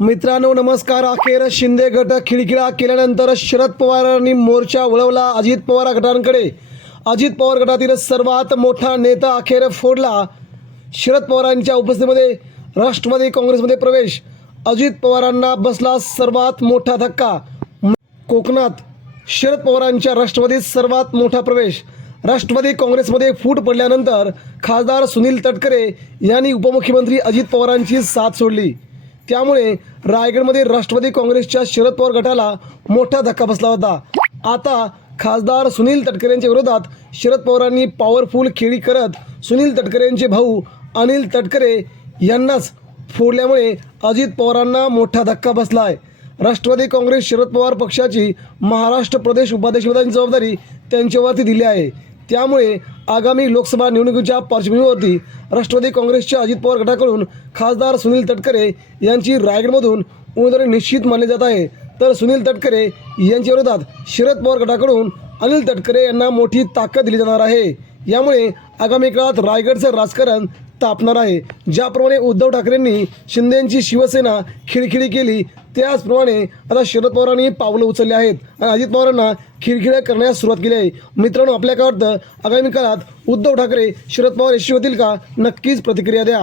मित्रांनो नमस्कार. अखेर शिंदे गट खिळखिळा केल्यानंतर शरद पवारांनी मोर्चा वळवला अजित पवार गटांकडे. अजित पवार गटातील सर्वात मोठा नेता अखेर फोडला. शरद पवारांच्या उपस्थितीमध्ये राष्ट्रवादी काँग्रेसमध्ये प्रवेश. अजित पवारांना बसला सर्वात मोठा धक्का. कोकणात शरद पवारांच्या राष्ट्रवादीत सर्वात मोठा प्रवेश. राष्ट्रवादी काँग्रेसमध्ये फूट पडल्यानंतर खासदार सुनील तटकरे यांनी उपमुख्यमंत्री अजित पवारांची साथ सोडली. त्यामुळे रायगडमध्ये राष्ट्रवादी काँग्रेसच्या शरद पवार गटाला मोठा धक्का बसला होता. आता खासदार सुनील तटकरे यांच्या विरोधात शरद पवारांनी पॉवरफुल खेळी करत सुनील तटकरे यांचे भाऊ अनिल तटकरे यांनाच फोडल्यामुळे अजित पवारांना मोठा धक्का बसला आहे राष्ट्रवादी काँग्रेस शरद पवार पक्षाची महाराष्ट्र प्रदेश उपाध्यक्षपदाची जबाबदारी त्यांच्यावरती दिली आहे. त्यामुळे आगामी लोकसभा निवडणुकीच्या पार्श्वभूमीवरती राष्ट्रवादी काँग्रेसच्या अजित पवार गटाकडून खासदार सुनील तटकरे यांची रायगडमधून उमेदवारी निश्चित मानली जात आहे. तर सुनील तटकरे यांच्या विरोधात शरद पवार गटाकडून अनिल तटकरे यांना मोठी ताकद दिली जाणार आहे. यामुळे आगामी काळात रायगडचं राजकारण तापणार आहे. ज्याप्रमाणे उद्धव ठाकरेंनी शिंदेंची शिवसेना खिळखिळी केली त्याचप्रमाणे आता शरद पवारांनी पावलं उचलली आहेत. आणि अजित पवारांना खिळखिळ्या करण्यास सुरुवात केली आहे. मित्रांनो आपल्या काय वाटतं आगामी काळात उद्धव ठाकरे शरद पवार यशस्वी होतील का? नक्कीच प्रतिक्रिया द्या.